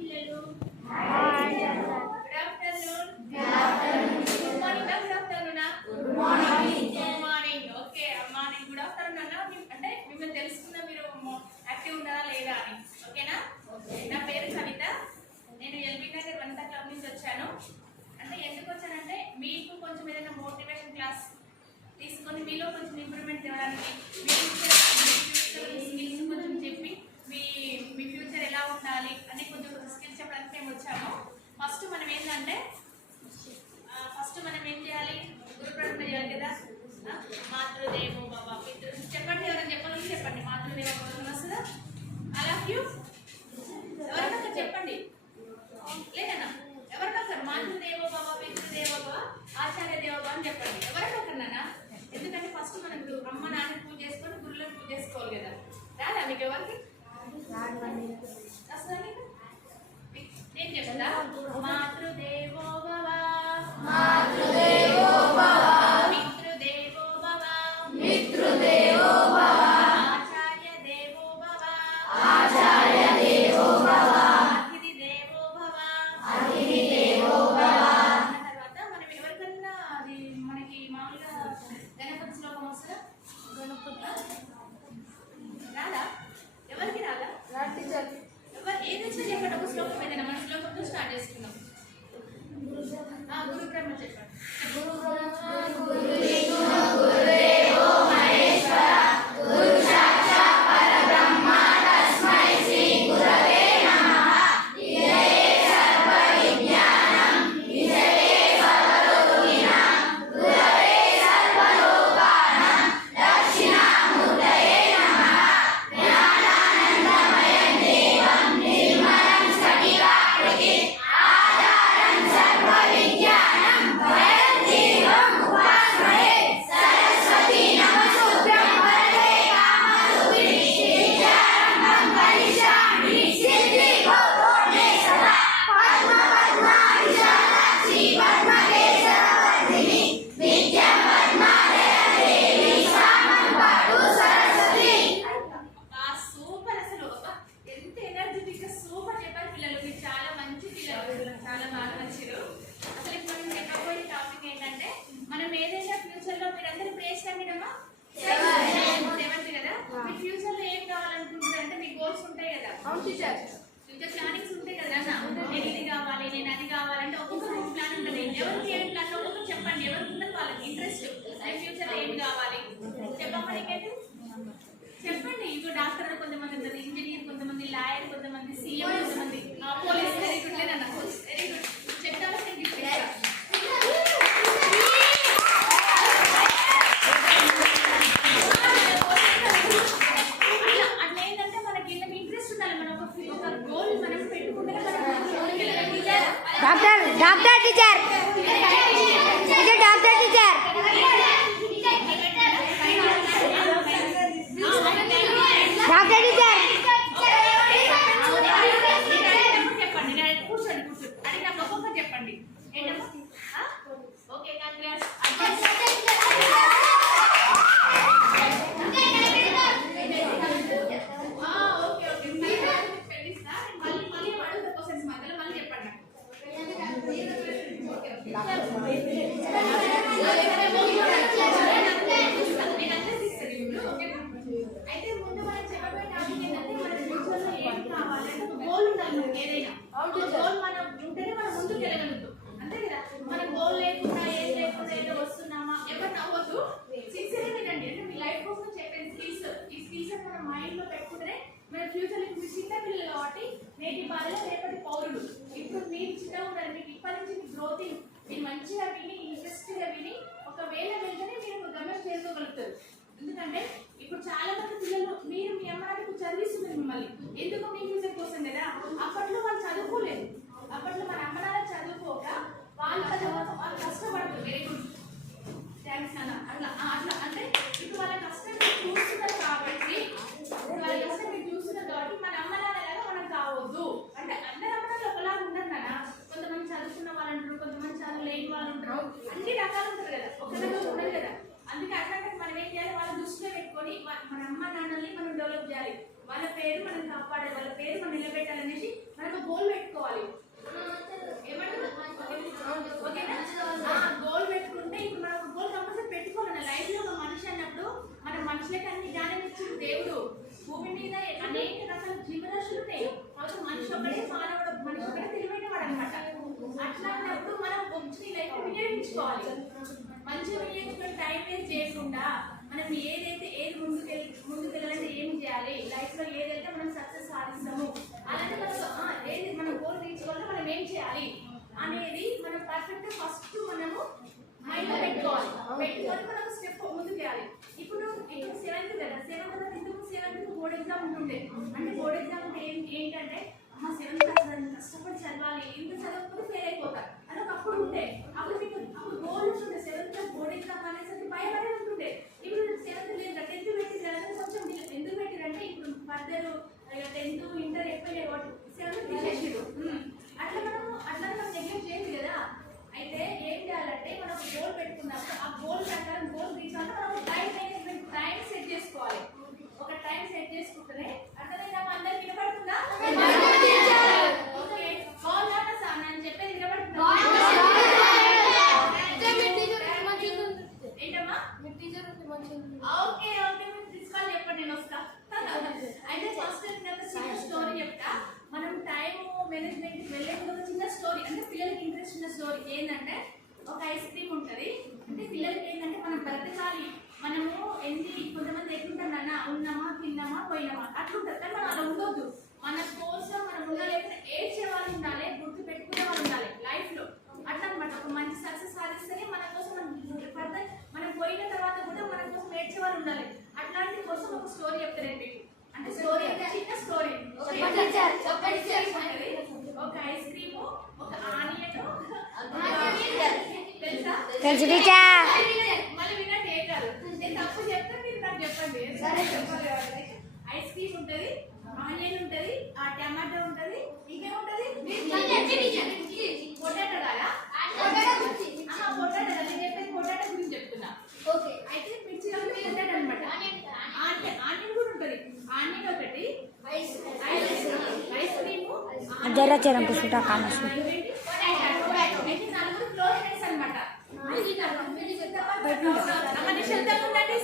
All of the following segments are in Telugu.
పిల్లలు good afternoon. Good morning. Good afternoon. Good morning. Okay morning. Good afternoon అన్న. అంటే మిమ్మల్ని తెలుసుకుందా మీరు యాక్టివ్ ఉన్నారా లేదా అని. ఓకేనా? నా పేరు కవిత. నేను ఎల్బీ నగర్ వనితా క్లబ్ నుంచి వచ్చాను. అంటే ఎందుకు వచ్చానంటే మీకు కొంచెం ఏదైనా మోటివేషన్ క్లాస్ తీసుకొని మీలో కొంచెం ఇంప్రూవ్మెంట్ ఇవ్వడానికి, మీ స్కిల్స్ కొంచెం చెప్పి మీ ఫ్యూచర్ ఎలా ఉండాలి అని కొంచెం స్కిల్స్ చెప్పడానికి మేము వచ్చాము. ఫస్ట్ మనం ఏంటంటే మనం ఏం చేయాలి? గురు ప్రార్థన చేయాలి కదా. మాతృదేవో భవ. చెప్పండి, ఎవరైనా చెప్పాలి చెప్పండి. మాతృదేవో భవ వస్తుందా? I love you. ఎవరికన్నా చెప్పండి. లేదన్నా ఎవరికన్నా మాతృదేవో భవ, పితృదేవో భవ, ఆచార్య దేవో భవ అని చెప్పండి. ఎవరికన్నా. ఎందుకంటే ఫస్ట్ మనం అమ్మ నాన్న పూజ చేసుకొని గురువులను పూజ చేసుకోవాలి కదా. రాదా మీకు ఎవరికి? నేను చెప్తా. మాతృదేవో భవ, మాతృదేవో భవ, పితృదేవో భవ, పితృదేవో భవ, ఆచార్య దేవో భవ, ఆచార్య దేవో భవ, అతిథి దేవో భవ, అతిథి దేవో భవ. తర్వాత మనం ఎవరికన్నా అది మనకి మామూలుగా గణపతి శ్లోకం వస్తుందా? రాదా? ఎవరికి రాదా? ఎవరు ఏది వచ్చినా చెప్పండి. ఒక శ్లోకం ఏదైనా మన శ్లోకంతో స్టార్ట్ చేసుకుందాం. గురు బ్రహ్మ చెప్పండి. గురు బ్రహ్మ గురు విష్ణు గురుదేవో మహేశ్వర గురు సాక్షాత్ పరబ్రహ్మ తస్మై శ్రీ గురవే నమః. నిధయే సర్వ విజ్ఞానం నిధయే సర్వలోకినాం గురవే సర్వలోకానాం దక్షిణామూర్తయే నమః. జ్ఞానానందమయం దేవం నిర్మలం స్ఫటికాకృతిం ఆధారం సర్వ విజ్ఞానం వయం దేవం ఉపాస్మహే. సరస్వతీ నమస్తుభ్యం వరదే కామరూపిణి విద్యారంభం కరిష్యామి సిద్ధి గౌరవే సదా. పద్మ పద్మ విశాలాక్షి పద్మకేశరవర్ధిని నిత్యం పద్మాలయ దేవి సామం పాటు సరస్వతి. సూపర్. అసలు ఎంత ఎనర్జెటిక్ గా సూపర్ చెప్పారు పిల్లలు. మీరు చాలా మంచి పిల్లలు, చాలా బాగా వచ్చారు. అసలు ఇప్పుడు మనం చెప్పబోయే టాపిక్ ఏంటంటే మనం ఏదైనా ఫ్యూచర్ లో మీరందరూ ప్లేస్ కమ్మినమ్మా సెవెంత్ కదా. మీ ఫ్యూచర్ లో ఏం కావాలనుకుంటున్నారు అంటే మీ గోల్స్ ఉంటాయి కదా. ఫ్యూచర్ ప్లానింగ్స్ ఉంటాయి కదా అన్న. నేను ఇది కావాలి, నేను అది కావాలంటే ఒక్కొక్కరు ప్లాన్ ఉంటుంది. ఎవరికి ఏం ప్లాన్ ఒక్కొక్కరు చెప్పండి. ఎవరికి ఉన్నది వాళ్ళకి ఇంట్రెస్ట్. ఫ్యూచర్ లో ఏం కావాలి చెప్పమ్మా. చెప్పండి. ఇప్పుడు డాక్టర్ కొంతమంది ఉంటుంది, ఇంజనీర్ కొంతమంది, లాయర్ కొంతమంది, సీఎం కొంతమంది, పోలీస్. Very good. లేదన్న వెరీ గుడ్. చెప్తాను అట్లా ఏంటంటే మనకి ఇంట్రెస్ట్ ఉండాలి. మనం ఒక గోల్ మనం పెట్టుకుంటే doctor doctor teacher teacher doctor teacher doctor teacher చెప్పండి. కూర్చోండి కూర్చోండి. అడిగినప్పుడు ఒక్కొక్కరు చెప్పండి. ఏంటమ్మా? Okay congrats. ఓకే ఓకే పెళ్ళిస్తా. మళ్ళీ అడుగుతా క్వశ్చన్స్ మధ్యలో మళ్ళీ చెప్పండి. అయితే ముందు మనం చెప్పబోయే టాపిక్ ఏంటంటే మన ఫ్యూచర్ లో ఏం కావాలంటే ఒక గోల్ ఉండాలి. మనకి ఏదైనా గోల్ మనం ఉంటేనే మనం ముందుకు వెళ్ళగలుగుతాం. అంతే కదా. మన గోల్ లేకుండా ఏం లేకుండా ఏదో వస్తున్నామా ఎవరు నవ్వద్దు. సిన్సియర్గా వినండి. అంటే మీ లైఫ్ కోసం చెప్పే స్కిల్స్, ఈ స్కిల్స్ మన మైండ్ లో పెట్టుకుంటే మన ఫ్యూచర్ లో మీ చిన్న పిల్లలు కాబట్టి నేటి బాధలో రేపటి పౌరులు. ఇప్పుడు మీరు చిన్నగా ఉండాలి. మీకు ఇప్పటి నుంచి మీ గ్రోతింగ్ మీరు మంచిగా విని ఇంట్రెస్ట్ గా విని ఒకవేళ వెంటనే మీరు ఒక గమ్యం చేరుకోగలుగుతారు. ఎందుకంటే ఇప్పుడు చాలా మంది పిల్లలు మీరు మీ అమ్మాయికి చదివిస్తున్నారు మిమ్మల్ని. ఎందుకు మీ ఫ్యూచర్ కోసం కదా. అప్పట్లో వాళ్ళు చదువుకోలేదు. అప్పట్లో మన అమ్మ నాన్న చదువుకోక వాళ్ళు కష్టపడతారు. Very good. థ్యాంక్స్ అన్న. అట్లా అట్లా అంటే ఇప్పుడు వాళ్ళ కష్టం చూస్తున్నారు కాబట్టి వాళ్ళ కష్టం మీరు చూస్తున్నారు కాబట్టి మన అమ్మ నాన్నలాగా మనం కావద్దు. అంటే అందరు అమ్మ నాన్నలు ఒకలాగా ఉండరు కదా. కొంతమంది చదువుకున్న వాళ్ళు ఉంటారు, కొంతమంది చదువు లేని వాళ్ళు ఉంటారు, అన్ని రకాలు ఉంటారు కదా. ఒకలాగా ఉండదు కదా. అందుకే అట్లాంటి మనం ఏం చేయాలి? వాళ్ళ దృష్టిలో పెట్టుకొని మన అమ్మ నాన్నల్ని మనం డెవలప్ చేయాలి. వాళ్ళ పేరు మనం కాపాడాలి, వాళ్ళ పేరు మనం నిలబెట్టాలనేసి మనకు గోల్ పెట్టుకోవాలి. అట్లాంటప్పుడు మనం వచ్చి లైఫ్ వినియోగించుకోవాలి. మంచిగా వినియోగించుకొని టైం వేస్ట్ చేయకుండా మనం ఏది ముందుకెళ్ళాలంటే ఏం చేయాలి, లైఫ్ లో ఏదైతే మనం సక్సెస్ సాధిస్తాము అలాంటి ఏది మనం గోల్ రీచ్ అవ్వాలంటే మనం ఏం చేయాలి అనేది మనం పర్ఫెక్ట్ ఫస్ట్ మనము మైండ్ లో పెట్టుకోవాలి. మనం స్టెప్ ముందుకు చేయాలి. ఇప్పుడు 7th కదా, 7th బోర్డ్ ఎగ్జామ్ ఉంటుండే. అంటే బోర్డ్ ఎగ్జామ్ అంటే ఏంటంటే 7th క్లాస్ కష్టపడి చదవాలి, ఇంత చదవకపోతే ఫెయిల్ అయిపోతారు అని ఒకప్పుడు ఉండే. అప్పుడు మీకు అప్పుడు గోల్ ఉంటుండే 7th క్లాస్ బోర్డ్ ఎగ్జామ్ అనేసరికి భయం అనేది ఉంటుండే. ఇప్పుడు 7th లేదు 10th పెట్టింది కదా, కొంచెం ఎందుకు పెట్టిరంటే ఇప్పుడు ఫర్దర్ 10th ఇంటర్ ఎక్కువ 7th తీసేసారు. అట్లా మనం నెగ్లెక్ట్ చేయదు కదా. అయితే ఏం చేయాలంటే మనం గోల్ పెట్టుకున్నాక ఆ గోల్ ప్రకారం గోల్ రీచ్ అంటే మనం టైం సెట్ చేసుకోవాలి. ఒక టైం సెట్ చేసుకుంటే అర్థమైనా అందరికి వినపడుతుందా? ఓకే, బాగుందా సార్ నేను చెప్పేది వినపడుతుందా? ఏంటమ్మా? ఓకే ఓకే, మీరు ప్రిన్సిపాల్ చెప్పండి, నేను వస్తా. అయితే ఫస్ట్ చిన్న స్టోరీ చెప్తా. మనం టైం మేనేజ్మెంట్ వెళ్ళే ముందు చిన్న స్టోరీ, అంటే పిల్లలకి ఇంట్రెస్ట్ ఉన్న స్టోరీ ఏంటంటే ఒక ఐస్ క్రీమ్ ఉంటుంది. అంటే పిల్లలకి ఏంటంటే మనం బ్రతకాలి, మనము కొంతమంది ఎట్లుంటారన్నా ఉన్నామా తిన్నామా పోయినామా అట్లుంటారు. కానీ మనం అలా ఉండొద్దు. మన కోసం మనం ఉండాలంటే ఏడ్చే వాళ్ళు ఉండాలి, గుర్తు పెట్టుకునే వాళ్ళు ఉండాలి లైఫ్ లో. అట్లా అనమాట. ఒక మంచి సక్సెస్ సాధిస్తేనే మన కోసం మనం పోయిన తర్వాత కూడా మన కోసం ఏడ్చే వాళ్ళు ఉండాలి. అట్లాంటి కోసం ఒక స్టోరీ చెప్తాను మీకు. అంటే స్టోరీ చిన్న స్టోరీ. ఒక ఐస్ క్రీమ్, ఒక ఆనియన్, తెలుసు టీచర్. మళ్ళీ వినండి, ఏం కాదు, నేను తప్పు చెప్తే మీరు నాకు చెప్పండి. ఐస్ క్రీమ్ ఉంటది, ఆనియన్ ఉంటది, ఆ టమాటో ఉంటది, ఇంకేముంటది పొటాటో కదా. పొటాటో నేను చెప్పేది పొటాటో గురించి చెప్తున్నా. ఓకే, అయితే మిర్చి పొటాటో అనమాట. ఆనియన్ కూడా ఉంటది. ఆనియన్ ఒకటి, ఐస్ క్రీమ్, జరాచరం పుసుట కానస్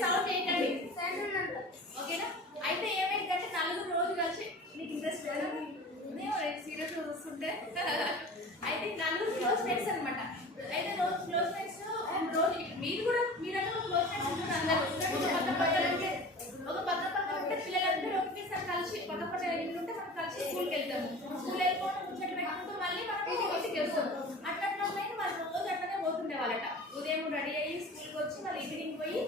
సౌండ్ ఏంటండి? ఓకేనా? అయితే ఏమైందంటే నలుగురు రోజు కలిసి నీకు ఇంట్రెస్ట్ లేదా సీరియస్ చూస్తుంటే అయితే నలుగురు క్లోజ్ ఫ్రెండ్స్ అనమాట. అయితే రోజు క్లోజ్ ఫ్రెండ్స్ రోజు మీరంతా క్లోజ్ ఫ్రెండ్స్ ఉంటున్నారు. అందరూ ఒక పక్క ఉంటే పిల్లలందరూ ఒకేసారి కలిసి పక్క ఇల్లు ఉంటే మనం కలిసి స్కూల్కి వెళ్తాము. స్కూల్ వెళ్ళిపోవడం ముచ్చట పెట్టుకుంటూ మళ్ళీ మనం ఇంటికి వెళ్తాం. అట్లా వాళ్ళు రోజు అట్లనే పోతుండే వాళ్ళట. ఉదయం రెడీ అయ్యి స్కూల్కి వచ్చి వాళ్ళు ఈవినింగ్ పోయి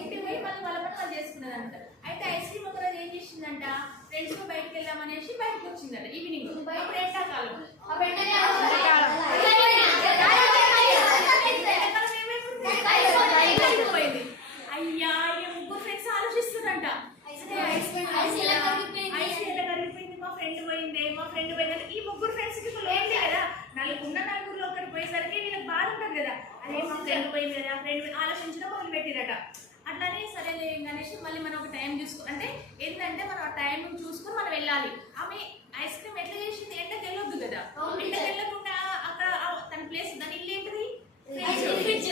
ఇంటికి పోయి మళ్ళీ వాళ్ళ పని వాళ్ళు చేసుకున్నదంట. అయితే ఐస్ క్రీమ్ ఒకరోజు ఏం చేసిందంట, ఫ్రెండ్స్ తో బయటకు వెళ్దామనేసి బయటకు వచ్చిందంట ఈవినింగ్. అప్పుడు ఎండాకాలం పోయింది. అయ్యా ముగ్గురు ఫ్రెండ్స్ ఆలోచిస్తుందంట, ఐస్ ఎలా కరిగిపోయింది, మా ఫ్రెండ్ పోయింది. ఈ ముగ్గురు ఫ్రెండ్స్ కి ఏంటి కదా, నలుగురులో ఒకటి పోయేసరికి వీళ్ళకి బాధ ఉంటుంది కదా, అదే మా ఫ్రెండ్ పోయింది కదా, ఫ్రెండ్ ఆలోచించడం మొదలు పెట్టిరట. అట్లానే సరేలే అనేసి మళ్ళీ మనం ఒక టైం అంటే ఏంటంటే మనం ఆ టైం చూసుకొని మనం వెళ్ళాలి. ఆమె ఐస్ క్రీమ్ ఎట్లా చేసింది, ఎండకి వెళ్ళొద్దు కదా, ఎండకి వెళ్ళకుండా అక్కడ తన ప్లేస్ దాని ఇల్లు ఏంటిది ఫ్రిడ్జ్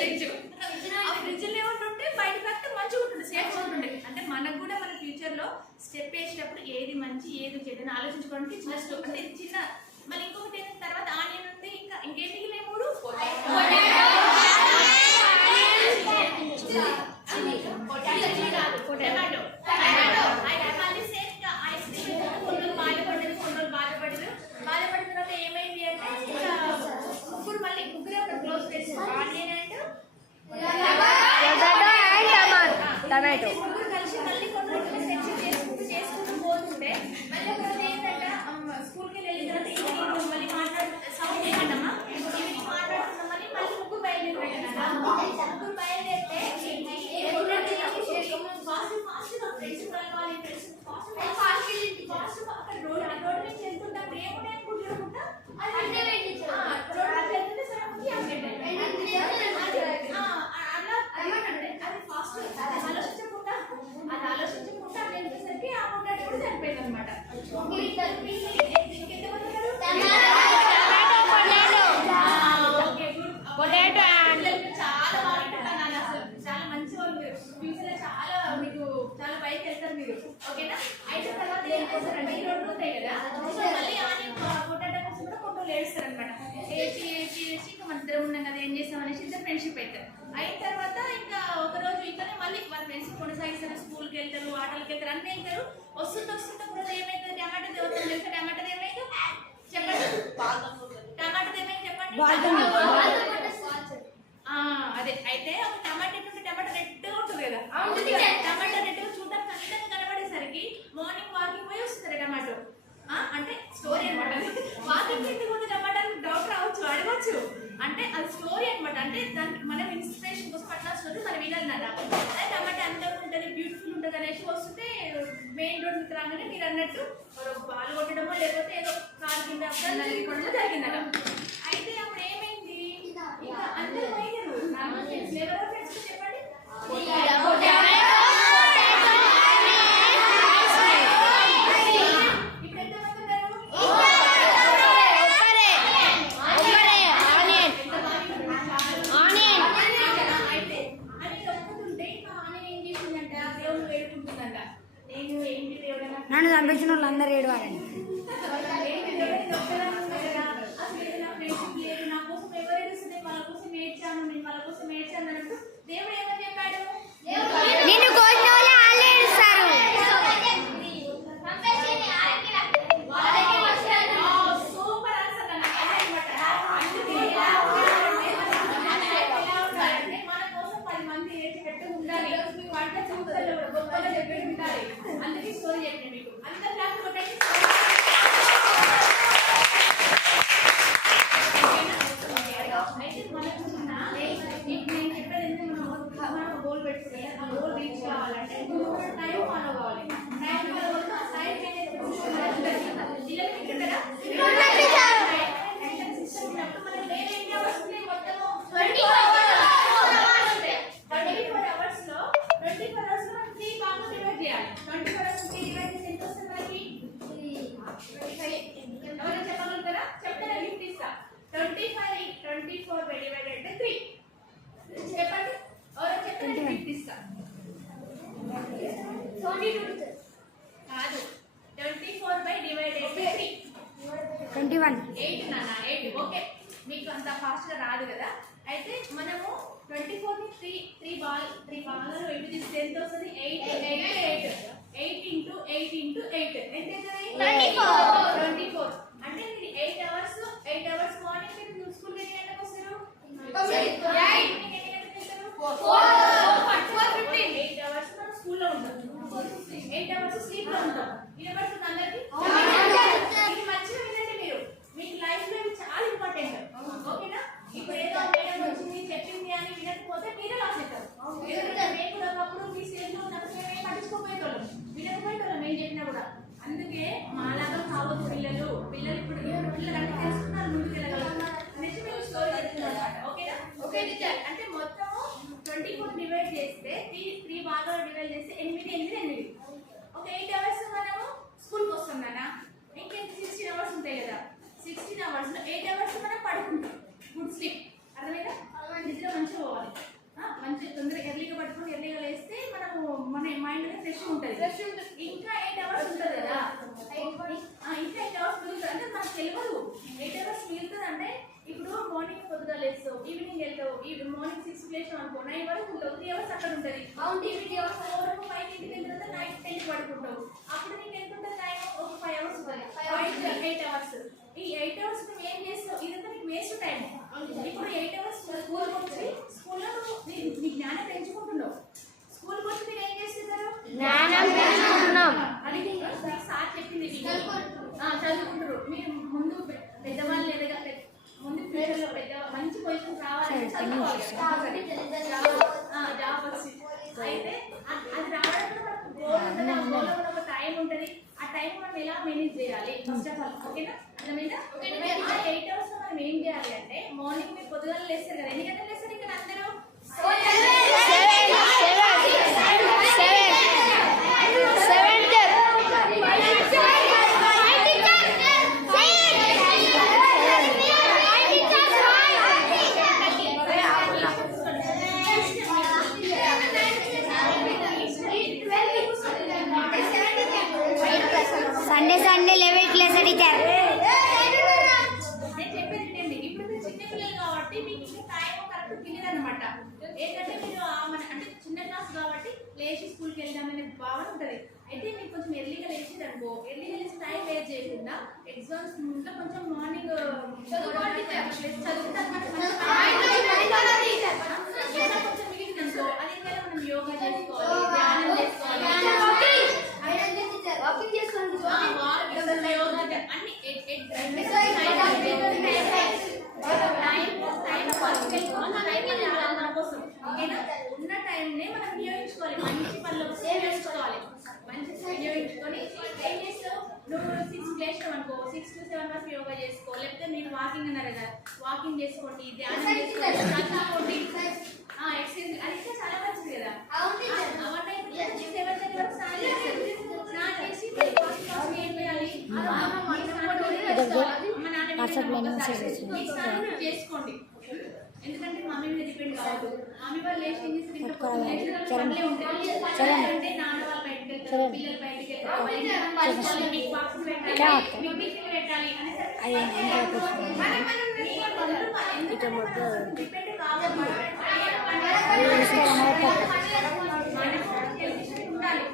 ఏమంటుంటే బయటకు వస్తే మంచిగా ఉంటుంది, సేఫ్ ఉంటుండే. అంటే మనకు కూడా మన ఫ్యూచర్ లో స్టెప్ వేసేటప్పుడు ఏది మంచి ఏది చెడ్డని ఆలోచించుకోవడానికి చిన్న స్టెప్ అంటే చిన్న. మళ్ళీ ఇంకొకటి ఏంటంటే తర్వాత ఆనియన్ ఉంది, ఇంకేంటి మూడు టమాటో. మళ్ళీ సేమ్ ఐస్ క్రీమ్ కొన్ని బాధపడదు. బాధపడిన తర్వాత ఏమైంది అంటే ముగ్గురే ఉన్నారు close friends, onion and tomato. ముగ్గురు కలిసి మళ్ళీ కొన్ని చేసుకుంటూ పోతుంటే మళ్ళీ ఒకరోజు ఏంటంటే స్కూల్కి వెళ్ళిన తర్వాత ఈవినింగ్ మళ్ళీ సౌండ్ ఏమన్నామా ఈవినింగ్ మాట్లాడుతున్నాం. మళ్ళీ ముగ్గురు బయలుదేరితే ఫ్రెండ్స్ కలవాలి, ఫ్రెండ్స్ ఫాస్ట్ అక్కడ రోడ్ నుంచి వెళ్తుంటాం ఏముంటాయి అనుకుంటున్నా అలా అది ఫాస్ట్ ఆలోచించకుండా రన్ అవుతారు. వస్తుంటే కూడా ఏమైతుంది? టమాటో దేవతం తెలుసా? టమాటో ఏమైంది చెప్పండి. టమాటో ఏమైంది చెప్పండి. అదే అయితే ఒక టమాటా ఎట్లుంటే టమాటా రెడ్గా ఉంటుంది కదా. టమాటా రెడ్గా చూడడానికి అందంగా కనబడేసరికి మార్నింగ్ వాకింగ్ పోయి వస్తుంది టమాటో. అంటే స్టోరీ అనమాట. వాకింగ్ కూడా టమాటా డౌట్ రావచ్చు, అడగవచ్చు. అంటే అది స్టోరీ అనమాట. అంటే దానికి మనం ఇన్స్పిరేషన్ కోసం అట్లా స్టోరీ మనం వినాలన్నమాట. అదే టమాటా అందంగా ఉంటుంది, బ్యూటిఫుల్ ఉంటుంది అనేసి వస్తుంటే మెయిన్ రోడ్ మీద రాగానే మీరు అన్నట్టు పాలు కొట్టడమో లేకపోతే ఏదో కారు కింద నలిగిపోవడమో జరిగిందట. అయితే అప్పుడు ఏమైంది? ఇంకా అందరూ పోయినారు. నార్మల్ ఫ్రెండ్స్ ఎవరో ఫ్రెండ్స్ చెప్పండి. ఇప్పుడు ఎంతమంది ఉన్నారు? అయితే అని ఒప్పుకుంటే ఇంకా ఆమె ఏం చేసిందంట? దేవుడు వేడుకుంటుందంట. నేను ఏంటి దేవుడన్నా నన్ను చంపించిన వాళ్ళు అందరు ఏడవాలని. దేవుడు ఏమని చెప్పాడు? నిన్ను కోసిన వాళ్ళు వాళ్ళే ఏడుస్తారు. సూపర్ ఆన్సర్ అంటే మన కోసం 10 మంది ఏడ్చేటట్టు ఉండాలి. వంట చూపులు గొప్పగా చెప్పేది ఉండాలి. అందుకే స్టోరీ చెప్పండి మీకు. అందరు క్లాస్ కొట్టండి. అయితే మనకున్న నేను చెప్పేది మనం గోల్ పెట్టుకుంటే ఆ గోల్ రీచ్ కావాలంటే టైం ఫాలో కావాలి. టైం ఫాలో అవుతే ఆ టైం సిస్టమ్ ఉన్నప్పుడు మనకి డైలీ ఎన్ని అవర్స్ ఉన్నాయి? మొత్తము 24 అవర్స్ లో 24 అవర్స్ లో 3 భాగాలు డివైడ్ చేయాలి. 24 అవర్స్ 3 డివైడ్ చేస్తే ఎంత వస్తుంది మనకి? ఎవరైనా చెప్పగలుగుతారా? చెప్తారా? గిఫ్ట్ ఇస్తా. 24 బై డివైడెడ్ అంటే 3 చెప్పండి. ఎవరైనా చెప్తారా? గిఫ్ట్ ఇస్తా. కాదు, 24 బై డివైడెడ్ అంటే 3 21. 8 నాన్న 8. ఓకే, మీకు అంత ఫాస్ట్ గా రాదు కదా. అయితే మనము 24 ని 3 భాగాలు విభజిస్తే ఎంత వస్తుంది? 8 ఇంటూ 8 ఇంటూ 8 ఎంత అవుతుంది? 24. అంటే మీరు 8 అవర్స్ మార్నింగ్ మీరు స్కూల్కి ఎన్ని గంటలకు వస్తారు? 8 అవర్స్ మనం స్కూల్లో ఉంటాం. 8 అవర్స్ స్లీప్ లో ఉంటాం. వినపడుతుంది అందరికి? ఇది మంచిగా వినండి మీరు. మీకు లైఫ్ లో ఇది చాలా ఇంపార్టెంట్. ఓకేనా? ఇప్పుడు ఏదో మేడం వచ్చింది చెప్పింది అని వినకపోతే మీరే లాస్ అవుతారు. మేము కూడా ఒకప్పుడు మీ స్టేజ్లో ఉన్నప్పుడు మేము పట్టించుకోపోయేటోళ్ళం, వినకపోయేటోళ్ళం ఏం చెప్పినా కూడా. అందుకే మాలాగా కావద్దు పిల్లలు. ఇప్పుడు పిల్లలు అన్ని చేస్తున్నారు, ముందుకు వెళ్ళగలుగుతారు అనేసి మేము స్టోరీ చెప్తున్నాం అనమాట. ఓకేనా? Okay teacher. అంటే మొత్తము 24 డివైడ్ చేస్తే 3 భాగాలు డివైడ్ చేస్తే 8. ఒక 8 అవర్స్ మనము స్కూల్కి వస్తాం నాన్న. ఇంకెంత 16 అవర్స్ ఉంటాయి కదా. 16 అవర్స్ లో 8 అవర్స్ మనం పడుకుంటాం. Good sleep. అర్థమైందా? నిద్ర మంచిగా పోవాలి. మంచిగా తొందరగా ఎర్లీగా పడుకుని ఎర్లీగా లేస్తే మనము మన మైండ్ అనేది ఫ్రెష్ ఉంటుంది. ఇంకా 8 అవర్స్ ఉంటుంది కదా. ఇంకా 8 అవర్స్ మిగులుతుంది అంటే మనకు తెలియదు. 8 అవర్స్ మిగులుతుంది అంటే ఇప్పుడు మార్నింగ్ పొద్దుగా లేస్తావు, ఈవినింగ్ వెళ్తావు. మార్నింగ్ 6 లేచావు అనుకో, 9 వరకు ఉంటావు. 3 అవర్స్ అక్కడ ఉంటుంది. ఈవినింగ్ 4 వరకు 5 ఇంటికి వెళ్ళిన తర్వాత నైట్ 10 పడుకుంటావు. అప్పుడు నీకు ఎంత ఉంటుంది టైం? ఒక 5 అవర్స్ ఉంటుంది. 8 అవర్స్. ఈ 8 అవర్స్ నువ్వు ఏం చేస్తావు? ఇదంతా నీకు వేస్ట్ టైం. ఇప్పుడు 8 అవర్స్ స్కూల్కి వచ్చి స్కూల్లో నీ జ్ఞానం పెంచుకుంటున్నావు. స్కూల్కి వచ్చి మీరు ఏం చేస్తున్నారు? అది సార్ చెప్పింది చదువుకుంటారు. మీరు ముందు పెద్దవాళ్ళు ఎదగాలి, ముందు ఫ్యూచర్లో పెద్ద మంచి పొజిషన్ రావాలంటే చదువుకోవాలి. జాబ్ వచ్చి అయితే అది రావడంలో మనకు గోల్ ఉంటుంది. ఆ గోల్లో కూడా ఒక టైం ఉంటుంది. ఆ టైం మనం ఎలా మేనేజ్ చేయాలి ఫస్ట్ ఆఫ్ ఆల్. ఓకేనా? అర్థమైందా? 8 అవర్స్ మనం ఏం చేయాలి అంటే మార్నింగ్ మీరు పొద్దుగాల లేస్తారు కదా. ఎన్ని గంటలు లేస్తారు ఇక్కడ అందరూ? సండే లేవేట్ లేసా టీచర్? నేను చెప్పేది వినండి. ఇప్పుడు మీరు చిన్న పిల్లలు కాబట్టి మీకు టైం కరెక్ట్ తెలియదు అనమాట. ఏంటంటే మీరు అంటే చిన్న క్లాస్ కాబట్టి లేచి స్కూల్కి వెళ్దామనే భావన ఉంటుంది. అయితే మీకు కొంచెం ఎర్లీగా లేచింది అనుకో, ఎర్లీగా లేచి టైం వేస్ట్ చేయకుండా ఎగ్జామ్స్ ముందు కొంచెం మార్నింగ్ చదువుకోవాలి, చదువుతాం కొంచెం మిగిలింది అనుకో, అది ఇంకా మనం యోగా చేసుకోవాలి, ధ్యానం చేసుకోవాలి, ఉన్న టైంనే మనం వినియోగించుకోవాలి, మంచి పనులకు వినియోగించుకోవాలి. మంచి వినియోగించుకొని ఏం చేస్తావు, నువ్వు 6 లేచినావు అనుకో, 6 to 7 వరకు యోగా చేసుకో, లేకపోతే మీరు వాకింగ్ అన్నారు కదా, వాకింగ్ చేసుకోండి, ధ్యానం చేసుకోండి, చదువుకోండి, ఎక్సర్సైజ్ అది ఇంకా చాలా మంచిది కదా. అవన్నీ 7:30 వరకు స్నానం చేసి ఏం చేయాలి, చేసుకోండి. ఎందుకంటే మమ్మీ మీద డిపెండ్ కావద్దు. మమ్మీ వాళ్ళు లేచి ఏం చేస్తారు, ఇంకా పనులే ఉంటాయి. అంటే నాన్న వాళ్ళు బయటకు వెళ్తారు, పిల్లలు బయటకు వెళ్తారు, మీకు బాక్స్ పెట్టాలి, మీకు టిఫిన్ పెట్టాలి డిపెండ్ కావద్దు. ఉండాలి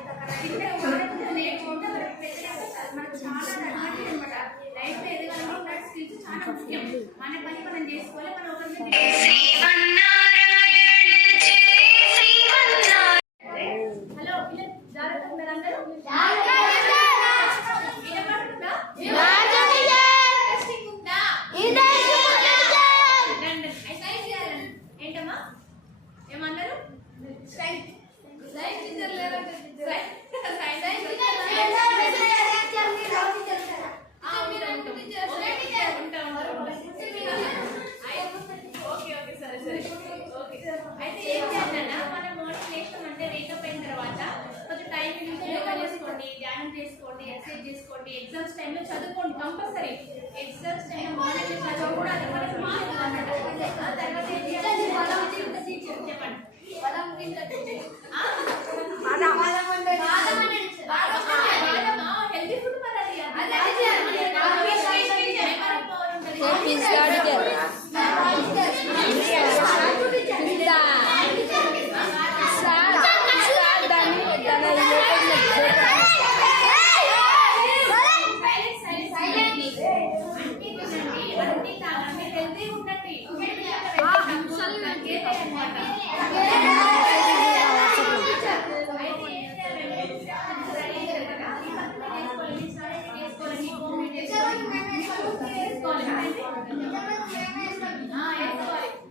మనకు చాలా అడ్వాంటేజ్ అనమాట. లైఫ్లో ఎదగాలంటే స్కిల్స్ చాలా ముఖ్యం. మన పని మనం చేసుకోవాలి, మనం ఒకరి హలో పిల్లలు జాగ్రత్త ఉన్నారు అందరూ? వినపడుతుందా? ఏంటమ్మా ఏమన్నారు? అయితే ఏం చేయాలన్నా మనం మోటివేషన్ అంటే వేకప్ అయిన తర్వాత కొంచెం టైం యోగా చేసుకోండి, ధ్యానం చేసుకోండి, ఎక్సర్సైజ్ చేసుకోండి, ఎగ్జామ్స్ టైంలో చదువుకోండి కంపల్సరీ. ఎగ్జామ్స్ టైం మార్నింగ్ చదువు కూడా అది మనకి అన్నమాట. తర్వాత ఏం చేయాలి, చెప్పండి. హెల్తీ ఫుడ్ మరి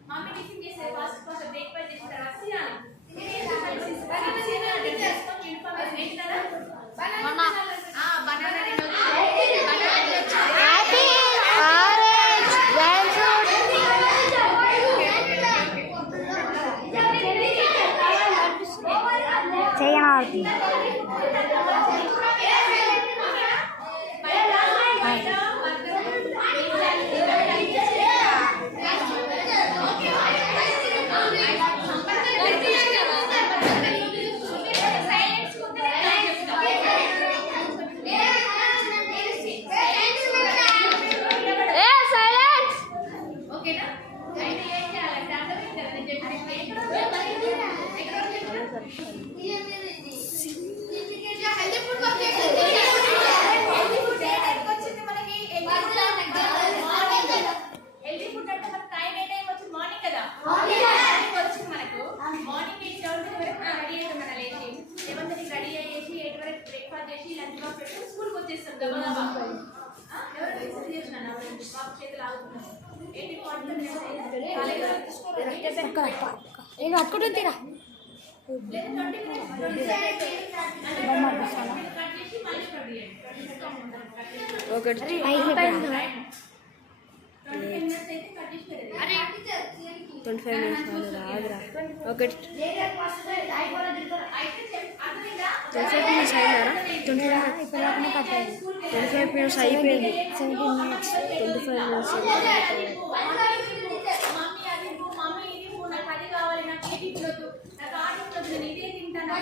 మమ్మీ టిఫిన్ చేసే ఫస్ట్ బ్రేక్ఫాస్ట్ చేసిన తర్వాత తినాలి. నేను అట్టుకుంటురా ఒకటి 25 minutes రాదురా ఒకటి 25 minutes అయినారా 25 minutes అయిపోయింది 17 minutes 25 minutes ఇదే తింటాను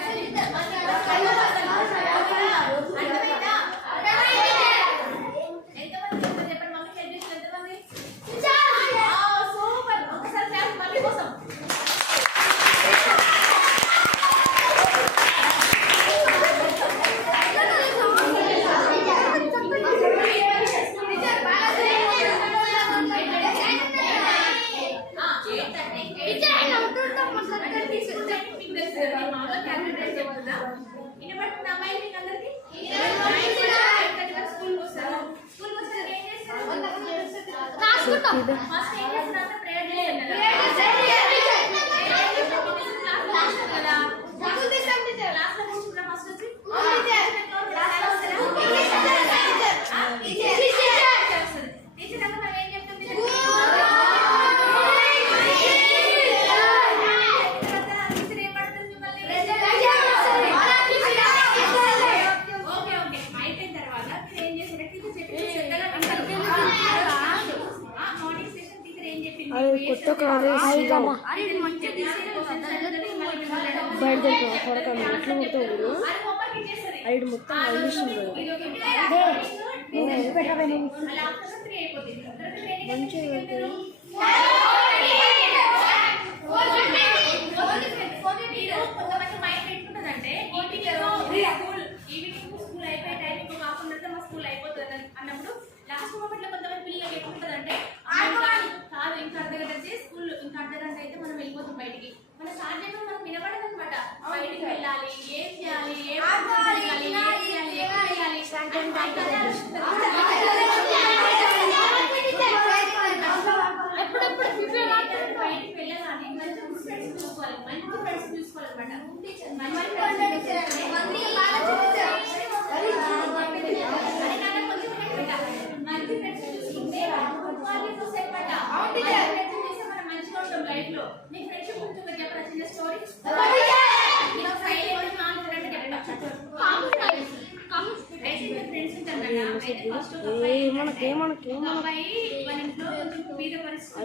ఫస్ట్ ఏం చేస్తున్నా ప్రేయర్ చేస్తాను కదా క్లాస్ లో కూర్చుంటా ఫస్ట్ వచ్చి టీచర్ అంటే మనం ఏం చెప్తాం కొత్త కాలేజ్ బయట కొడకండి ఎట్లా కొడతావు ఐదు మొత్తం మంచిగా స్కూల్ అయిపోయే టైం కాకుండా మా స్కూల్ అయిపోతుంది అన్నప్పుడు లాస్ట్ మూమెంట్ లో కొంతమంది పిల్లలకి ఎట్లుంటదంటే కాదు ఇంకా అర్ధగంట వచ్చి స్కూల్ ఇంకా అర్ధగంట అయితే మనం వెళ్ళిపోతాం బయటికి మన సాధ్యంగా మనకు వినబడదు అనమాట బయటికి వెళ్ళాలి ఏం చేయాలి బయటికి వెళ్ళాలి మంచి ఫ్రెండ్స్ చూసుకోవాలి చూసుకోవాలన్నమాట మంచి ఫ్రెండ్స్ చూసుకుంటే మనం మంచిగా ఉంటాం లైఫ్ లో మీ ఫ్రెండ్షిప్ గురించి ఒక చెప్పరా చిన్న స్టోరీ ఫ్రెండ్స్ ఉంటారు కదా అయితే ఫస్ట్ అబ్బాయి వాళ్ళ ఇంట్లో కొంచెం బీద పరిస్థితి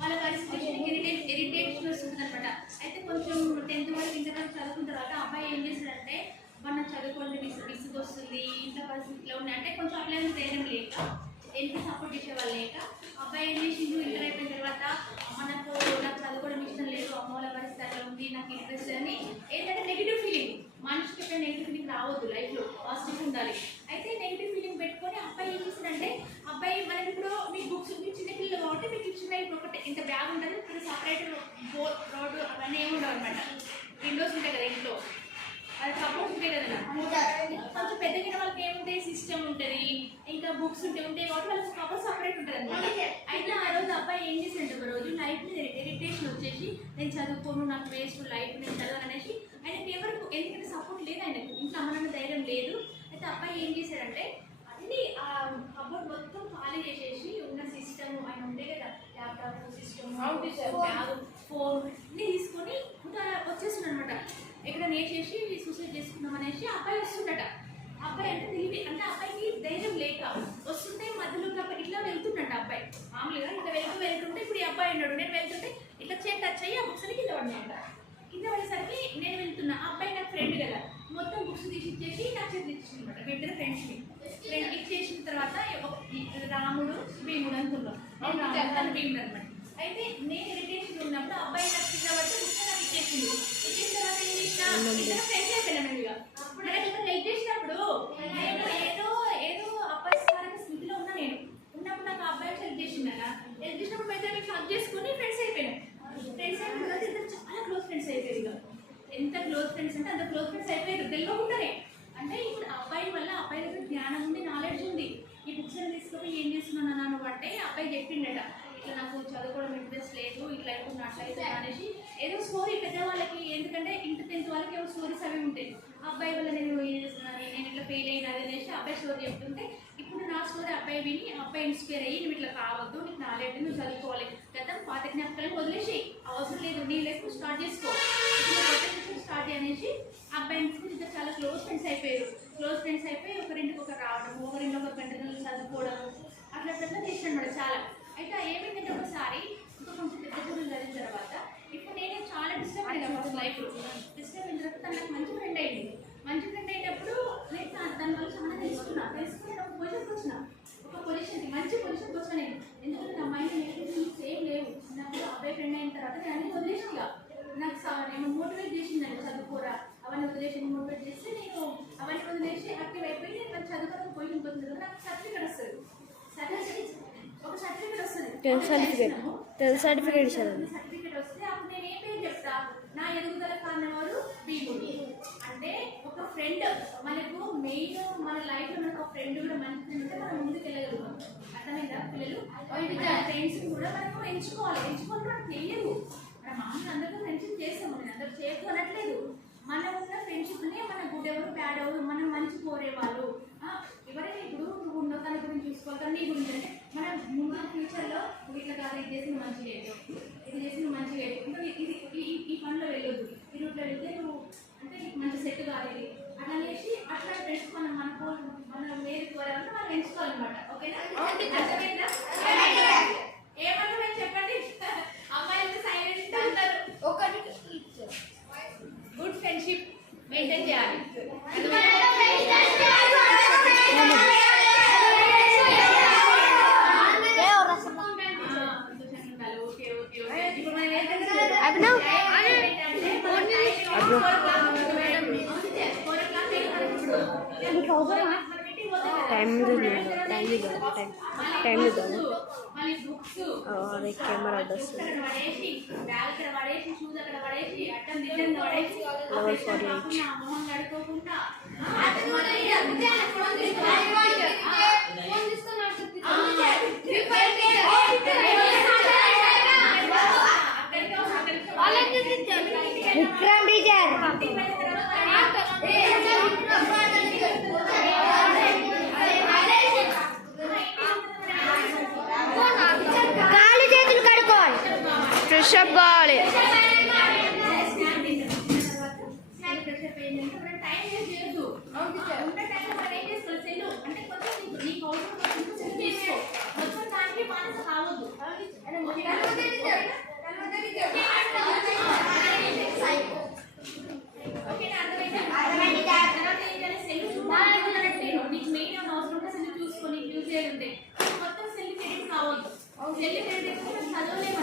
వాళ్ళ పరిస్థితి ఇరిటేషన్ వస్తుంది అనమాట. అయితే కొంచెం 10th వరకు ఇంటర్ వరకు చదువుకున్న తర్వాత అబ్బాయి ఏం చేశాడంటే మన చదువుకోండి విసుగు వస్తుంది ఇంట్లో పరిస్థితిలో ఉన్నాయి అంటే కొంచెం అట్లా ధైర్యం లేక ఎంత సపోర్ట్ చేసేవాళ్ళు లేక అబ్బాయి ఏం చేసిండు ఇంటర్ అయిపోయిన తర్వాత నాకు చదువుకోవడం ఇష్టం లేదు అమ్మ వాళ్ళ పరిస్థితి అట్లా ఉంది నాకు ఇంట్రెస్ట్ అని ఏంటంటే నెగిటివ్ ఫీలింగ్ మనిషికి ఎక్కడ నెగిటివ్ ఫీలింగ్ రావద్దు లైఫ్లో పాజిటివ్ ఉండాలి. అయితే నెగిటివ్ ఫీలింగ్ పెట్టుకొని అబ్బాయి ఏం చేసిందంటే అబ్బాయి మనకి ఇప్పుడు మీకు బుక్స్ చిన్నపిల్లలు కాబట్టి మీకు ఇచ్చిన ఇప్పుడు ఒకటి ఇంత బ్యాగ్ ఉంటుంది ఇప్పుడు సపరేట్ రోడ్డు అవన్నీ ఏమి ఉండవు అనమాట. విండోస్ ఉంటాయి కదా ఇంట్లో అది సపోర్ట్స్ ఉంటాయి కదా కొంచెం పెద్దగిన వాళ్ళకి ఏముంటాయి సిస్టమ్ ఉంటుంది ఇంకా బుక్స్ ఉంటాయి కాబట్టి వాళ్ళకి కబర్ సపరేట్ ఉంటుంది అనమాట. అయితే ఆ రోజు అబ్బాయి ఏం చేసిండే ఒక రోజు లైఫ్ మీద ఇరిటేషన్ వచ్చేసి నేను చదువుకోను నాకు వేస్ట్ లైఫ్ నేను చదవను అనేసి ఆయనకి ఎవరికి ఎందుకంటే సపోర్ట్ లేదు ఆయనకు ఇంట్లో అమ్మనన్న ధైర్యం లేదు. అయితే అబ్బాయి ఏం చేశాడంటే అన్ని ఆ కబర్ మొత్తం ఖాళీ చేసేసి ఉన్న సిస్టమ్ ఆయన ఉండే కదా ల్యాప్టాప్ సిస్టమ్ బ్యాగ్ ఫోన్ అన్నీ తీసుకొని ఇంకా వచ్చేస్తున్నాడు అనమాట. ఎక్కడ నేసేసి సూసైడ్ చేసుకున్నాం అనేసి అబ్బాయి వస్తుండట. అబ్బాయి అంటే తెలివి అంటే అబ్బాయికి ధైర్యం లేక వస్తుంటే మధ్యలో ఇట్లా వెళ్తుండట అబ్బాయి మామూలుగా ఇట్లా వెళ్తుంటే ఇప్పుడు ఈ అబ్బాయి ఉన్నాడు నేను వెళ్తుంటే ఇట్లా చేయి టచ్ అయ్యి ఆ బుక్స్ అని కింద పడినాయంట. కింద పడేసరికి నేను వెళ్తున్నా అబ్బాయి నాకు ఫ్రెండ్ కదా మొత్తం బుక్స్ తీసి ఇచ్చేసి నా చేతి ఇచ్చేసి అనమాట. ఇద్దరు ఫ్రెండ్స్ని ఇచ్చేసిన తర్వాత రాముడు భీముడు అనుకున్నాం రాముడు భీముడు అనమాట. అయితే నేను ఇరిటేషన్ ఉన్నప్పుడు అబ్బాయి నాకు కింద పడితే బుక్స్ నాకు ఇచ్చేసింది. ఇచ్చేసిన తర్వాత ఏం చేసిన ఇద్దరు ఫ్రెండ్స్ అయిపోయినా ఇక అప్పుడు హెల్ప్ చేసినప్పుడు నేను ఏదో అపరిష్కారక స్థితిలో ఉన్నా నేను ఉన్నప్పుడు నాకు అబ్బాయి హెల్ప్ చేసిందనా హెల్ప్ చేసినప్పుడు అయితే మీకు హక్ చేసుకుని ఫ్రెండ్స్ అయిపోయినాం. ఫ్రెండ్స్ అయిపోయిన తర్వాత ఇద్దరు చాలా క్లోజ్ ఫ్రెండ్స్ అయిపోయారు. ఇక ఎంత క్లోజ్ ఫ్రెండ్స్ అంటే అంత క్లోజ్ ఫ్రెండ్స్ అయిపోయారు తెలియకుండానే. అంటే ఇప్పుడు అబ్బాయి వల్ల అబ్బాయి దగ్గర జ్ఞానం ఉంది నాలెడ్జ్ ఉంది. ఈ బుక్స్ అని తీసుకొని ఏం చేస్తున్నాను అన్నాను అంటే అబ్బాయి చెప్పిండట ఇట్లా నాకు చదువుకోవడం ఇంట్రెస్ట్ లేదు ఇట్లా అయిపోతుంది అట్లా అవుతుంది అనేసి ఏదో స్టోరీ పెద్దవాళ్ళకి ఎందుకంటే ఇంటర్ 10th వాళ్ళకి ఏమో స్టోరీస్ అవి ఉంటాయి. అబ్బాయి వల్ల నేను ఇట్లా ఫెయిల్ అయినది అనేసి అబ్బాయి స్టోరీ చెప్తుంటే ఇప్పుడు నా స్టోరీ అబ్బాయి విని అబ్బాయి ఇన్స్పైర్ అయ్యి నువ్వు ఇట్లా కావద్దు నీకు నాలెడ్జ్ నువ్వు చదువుకోవాలి గతం పాత జ్ఞాపకాలను వదిలేసి అవసరం లేదు నీ లైఫ్ స్టార్ట్ చేసుకో ఇప్పుడు స్టార్ట్ అనేసి అబ్బాయి ఇద్దరు చాలా క్లోజ్ ఫ్రెండ్స్ అయిపోయారు. క్లోజ్ ఫ్రెండ్స్ అయిపోయి ఒకరింటికి ఒకరు రావడం ఒకరింటి ఒకరు గంటలు చదువుకోవడం అట్లా అట్లా చేసాను మేడం చాలా. అయితే ఏమైందంటే ఒకసారి ఇంకా కొంచెం పెద్ద చదువులు చదివిన తర్వాత ఇప్పుడు నేను చాలా డిస్టర్బ్ అయినా ఫస్ట్ లైఫ్లో డిస్టర్బ్ అయిన తర్వాత తను నాకు మంచి ఫ్రెండ్ అయింది. మంచి ఫ్రెండ్ అయినప్పుడు నేను దానివల్ల చాలా తెలుసుకుని నేను ఒక పొజిషన్కి మంచి పొజిషన్కి వచ్చాను నేను. ఎందుకంటే నా మైండ్ నెగిటివ్ ఏం లేవు. నాకు అబ్బాయి ఫ్రెండ్ అయిన తర్వాత నేను అన్ని వదిలేసిగా నాకు నేను మోటివేట్ చేసిందండి చదువుకోరా అవన్నీ వదిలేసి మోటివేట్ చేస్తే నేను అవన్నీ వదిలేసి యాక్టివ్ అయిపోయి నేను చదువుకోవడం పొజిషన్ పోతుంది కదా నాకు సర్టిఫికేట్ వస్తుంది. ఒక సర్టిఫికేట్ వస్తుంది సర్టిఫికేట్ వస్తే అప్పుడు నేను ఏం పేరు చెప్తా నా ఎదుగుదల కారణవాడు భీముడు అంటే ఒక ఫ్రెండ్ మనకు మెయిన్ మన లైఫ్ లో మనకు ఒక ఫ్రెండ్ కూడా మంచిది ఉంటే మనం ముందుకు వెళ్ళగలుగుతాం. అర్థమైందా పిల్లలు? ఫ్రెండ్స్ కూడా మనకు ఎంచుకోవాలి. ఎంచుకోవాలి మనకు తెలియదు. మనం మామూలు అందరితో ఫ్రెండ్షిప్ చేస్తాము. నేను అందరూ చేయకు అనట్లేదు. మనం ఉన్న ఫ్రెండ్షిప్ని మన గుడ్ ఎవరు బ్యాడ్ ఎవరు మనం మంచి కోరేవాళ్ళు ఎవరైనా ఇప్పుడు నువ్వు ఉన్న తన గురించి చూసుకోవాలి. కానీ నీ గురించి అంటే మనం ముందు ఫ్యూచర్లో ఇట్లా కాదు, ఇది చేసి నువ్వు మంచిగా లేదు, ఇది చేసి నువ్వు మంచిగా లేదు, ఇంకా ఇది ఈ పనిలో వెళ్ళొద్దు, ఈ రూట్లో వెళ్తే నువ్వు అంటే నీకు మంచి సెట్ కాలేదు అట్లా అనేసి అట్లా ఫ్రెండ్స్ మనం వేరు కోరాలంటే మనం ఎంచుకోవాలన్నమాట. ఓకేనా? అర్థమైందా? ఏమన్నా నేను చెప్పండి. అమ్మాయిలు సైలెంట్ అంటారు. ఒకటి గుడ్ ఫ్రెండ్షిప్ మెయింటైన్ చేయాలి. అదే కెమెరా వస్తుంది. లెవెల్ 48. విక్రమ్ టీచర్ కాళ్ళు చేతులు కడుక్కోవాలి. ఫ్రెష్ అప్ కావాలి.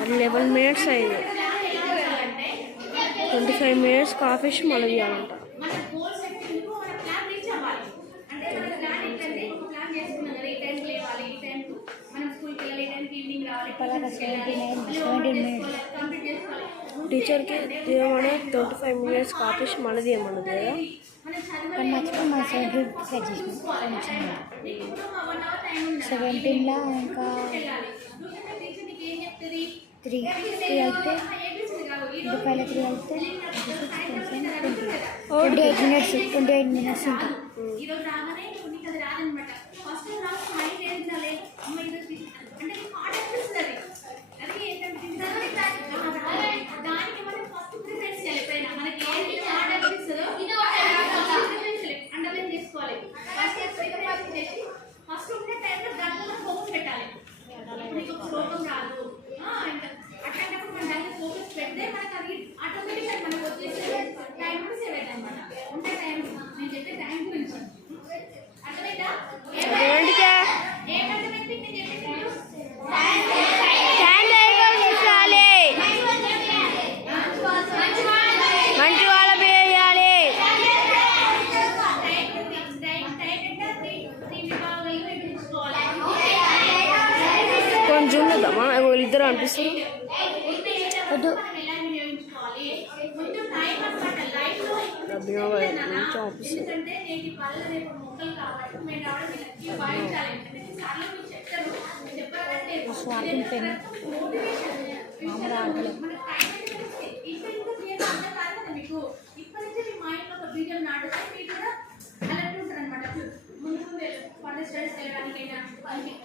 అది 11 minutes అయింది. 25 minutes కాఫీ మళ్ళీ తీయాలంట. టీచర్కి తీయమని 25 minutes కాఫీ మళ్ళీ తీయమన్నది కదా. కానీ మర్చిపోయి మా 17 సెట్ చేసినాం. 17లో ఇంకా 3 అయితే 25లో 3 అయితే 28 minutes ఉంటుంది. చూద్దామా ఇద్దరు అనిపిస్తారు.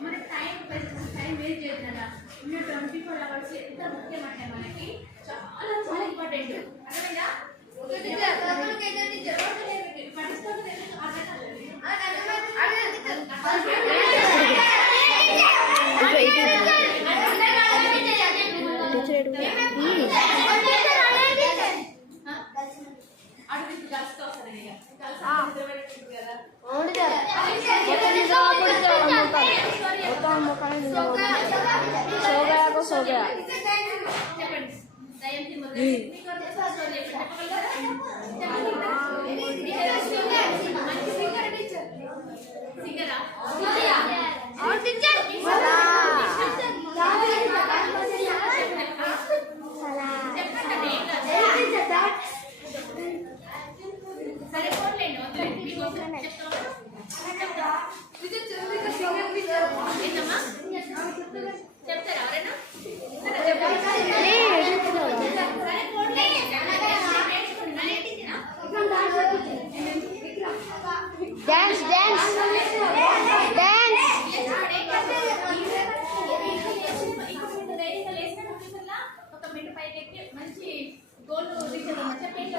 మనకి టైం వేస్ట్ చేద్దాం. ఉన్న 24 hours ఎంత ముఖ్యమంటే మనకి చాలా చాలా ఇంపార్టెంట్. అర్థమైందా? సరే మీకోసం చెప్తావా? ఏంటమ్మా? చెప్తారా ఎవరైనా? సరే పోండి. డాన్స్ డాన్స్ డాన్స్ ఒక మినిట్ పైకి ఎక్కి మంచి గోల్ తీసేద్దాం. చెప్పండి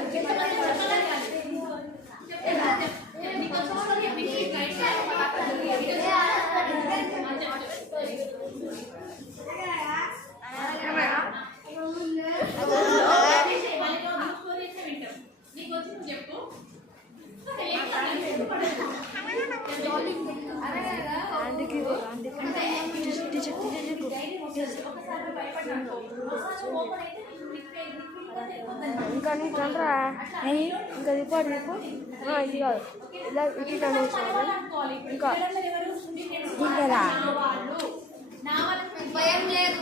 నీకు వచ్చి నువ్వు చెప్పు. ఇంకా నీకు రండ్రా ఇంకా రిపోర్ట్ చెప్పు ఇది కాదు ఇలా ఇటు అనేసారు ఇంకా ఇంకా భయం లేదు.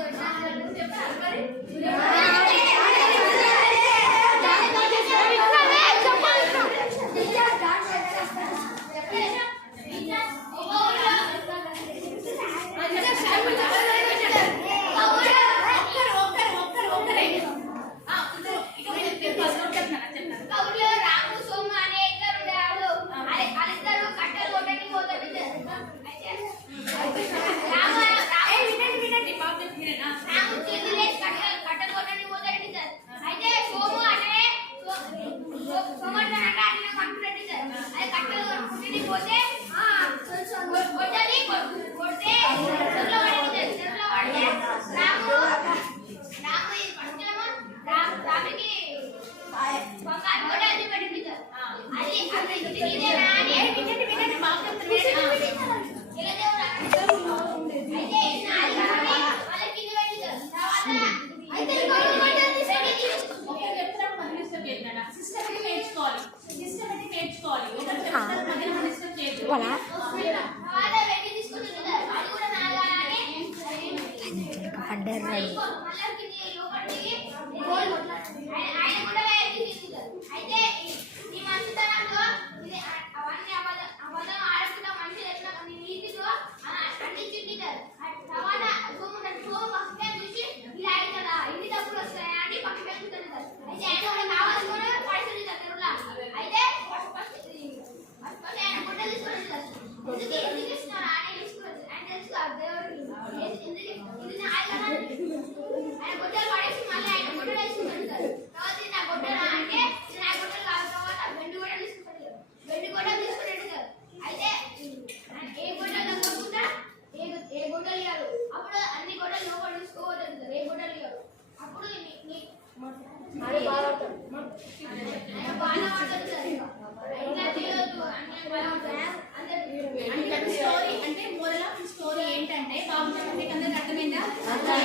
స్టోరీ అంటే మోరల్ ఆఫ్ స్టోరీ ఏంటంటే బాబు చెప్పండి అందరికి అర్థమైందా?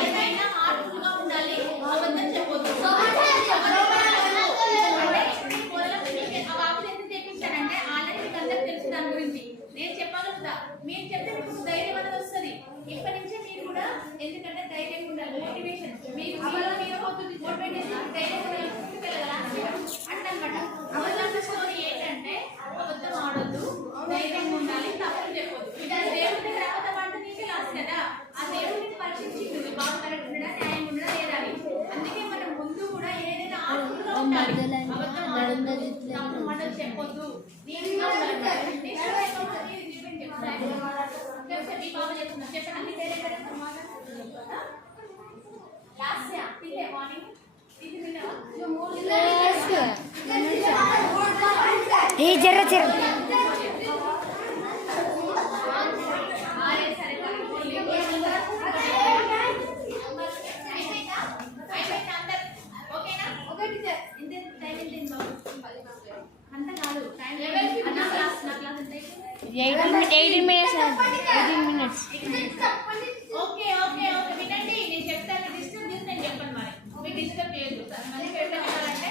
ఏదైనా హార్ట్ఫుల్ గా ఉండాలి, అబద్ధం చెప్పొద్దు. బాబు ఎందుకు తెప్పించానంటే ఆల్రెడీ మీకు అందరికి తెలుసు దాని గురించి. నేను చెప్పగలుగుతా, మీరు చెప్తే మీకు ధైర్యం అనేది వస్తుంది. ఇప్పటి నుంచే మీరు కూడా ఎందుకంటే ధైర్యం ఉండాలి, మోటివేషన్ మీకు మీరు అవుతుంది, మోటివేషన్ ధైర్యం అంటనమాట. అబద్ధం స్టోరీ ఏంటంటే అబద్ధం ఆడొద్దు, ధైర్యంగా ఉండాలి, తప్పులు చెప్పొద్దు. దేవుడి దగ్గర అబద్ధం అంటే నీకే లాస్ కదా. ఆ దేవుడిని పరీక్షించింది బాబు కరెక్ట్ ఉండడా, న్యాయం ఉండడా లేదా అని. అందుకే మనం ముందు కూడా ఏదైనా ఆత్మగా ఉండాలి, అబద్ధం ఆడొద్దు, తప్పు మాటలు చెప్పొద్దు. మీ బాబు చెప్తున్నా చెప్పండి అన్ని ధైర్యం లాస్ట్ తినే మార్నింగ్ జర్ర జర్ర అంత కాదు 18 minutes. ఓకే ఓకే ఓకే వినండి, నేను చెప్తాను. డిస్టర్బ్ చేసి నేను చెప్పండి. మరి మీకు డిస్టర్బ్ చేయొద్దు. మళ్ళీ ఎట్లా వినాలంటే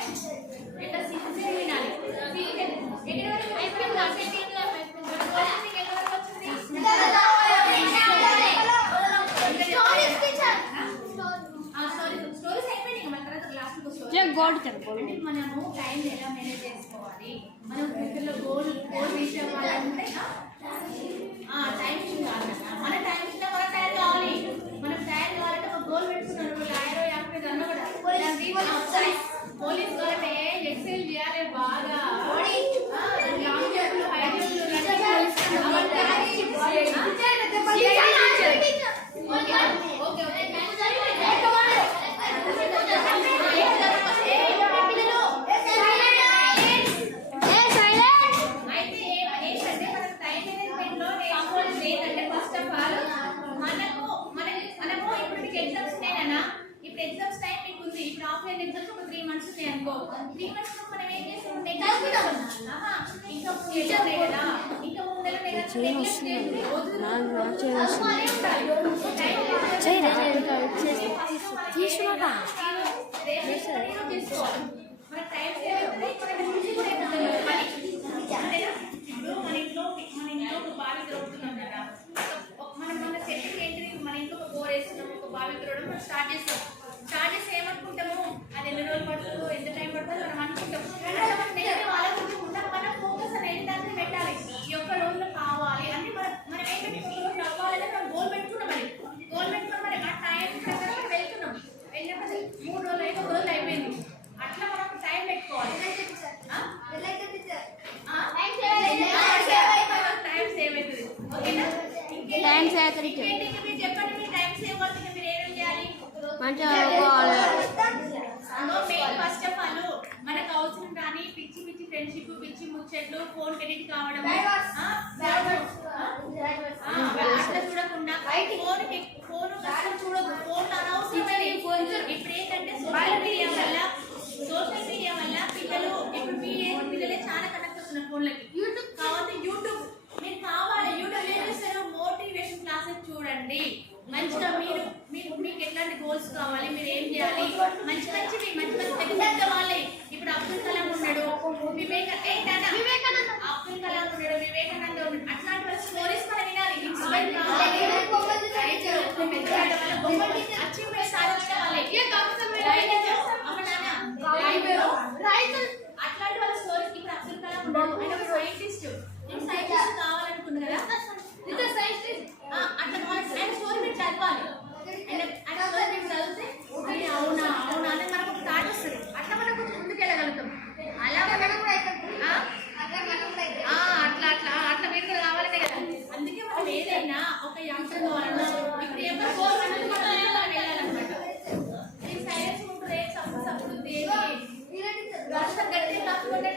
ఇట్లా సిన్సియర్ వినాలి. ఎక్కడ వరకు అయిపోయింది? సెట్టింగ్ ఎక్కడ వరకు వచ్చింది? స్టోరీస్ అయిపోయినాయి. మన తర్వాత లాస్ట్ స్టోరీ. మనము టైం ఎలా మేనేజ్ చేసుకోవాలి, మనం ఫ్యూచర్లో గోల్ అవ్వాలంటే టైం ఇష్యూ కాదు కదా, మన టైం ఇచ్చినా మనం తయారు కావాలి. మనం తయారు కావాలంటే ఒక గోల్ పెట్టుకున్నాను, 50 అన్న కూడా పోలీస్ కావాలంటే ఎక్సైల్ చేయాలి బాగా. లాంగ్ జంప్లు, హై జంప్లు, స్టార్ట్ చేసి ఏమనుకుంటాము, అది ఎన్ని రోజులు పడుతుందో, ఎంత టైం పడుతుందో మనం అనుకుంటాం. మనం ఫోకస్ అనేది దాన్ని పెట్టాలి. ఈ ఒక్క రోజులో కావాలి అంటే మనం ఏం పెట్టుకుంటాం, అవ్వాలంటే మనం గోల్ పెట్టుకున్నాం. గోల్ పెట్టుకుని మరి ఆ టైం ప్రకారం వెళ్తున్నాం. వెళ్ళినప్పుడు 3 రోజులు 5 రోజులు అయిపోయింది. అట్లా మనం టైం పెట్టుకోవాలి. టైం సేవ్ అవుతుంది. ఓకేనా? ఇంకేంటి మీరు చెప్పండి, మీరు టైం సేవ్ అవుతుంది, మీరు ఏమేమి చేయాలి? ఫస్ట్ ఆఫ్ ఆల్ మనకు అవసరం కానీ పిచ్చి ఫ్రెండ్షిప్, పిచ్చి ముచ్చట్లు, ఫోన్ క్రెడిట్ కావడం అట్లా చూడకుండా ఫోన్ అసలు చూడదు. ఫోన్ అనవసరమైన ఇప్పుడు ఏంటంటే సోషల్ మీడియా వల్ల పిల్లలు ఇప్పుడు పిల్లలే చాలా కనెక్ట్ అవుతున్నారు ఫోన్లకి. యూట్యూబ్ కావాలి, యూట్యూబ్ మీరు కావాలి. యూట్యూబ్ ఏం చేస్తారు, మోటివేషన్ క్లాసెస్ చూడండి. మంచిగా మీకు ఎట్లాంటి గోల్స్ కావాలి, మీరు ఏం చేయాలి, మంచి పెద్ద వాళ్ళే. ఇప్పుడు అబ్దుల్ కలాం ఉన్నాడు, వివేకానంద ఉన్నాడు, వివేకానంద ఉన్నాడు. అట్లాంటి వాళ్ళ స్టోరీస్ మనం వినాలి. అచీవ్మెంట్ సాధించిన వాళ్ళే. అట్లాంటి వాళ్ళ స్టోరీస్. ఇప్పుడు అబ్దుల్ కలాం ఉన్నాడు, ఆయన ఒక సైంటిస్ట్. నేను సైంటిస్ట్ కావాలనుకున్నా కదా, అట్లా ఆయన స్టోరీ మీరు చదవాలి. ఆయన స్టోరీ మీరు చదివితే అవునా అని మనకు ఒక థాట్ వస్తుంది. అట్లా మనం కొంచెం ముందుకెళ్ళగలుగుతాం. అలా అట్లా మీరు కూడా కావాలనే కదా. అందుకే మనం ఏదైనా ఒక యంత్రం కావాలన్నా ఇప్పుడు ఎవరు వెళ్ళాలన్నమాట. నేను సైలెన్స్ ఉంటుంది, సప్పుడు గట్టి తప్పుకుంటే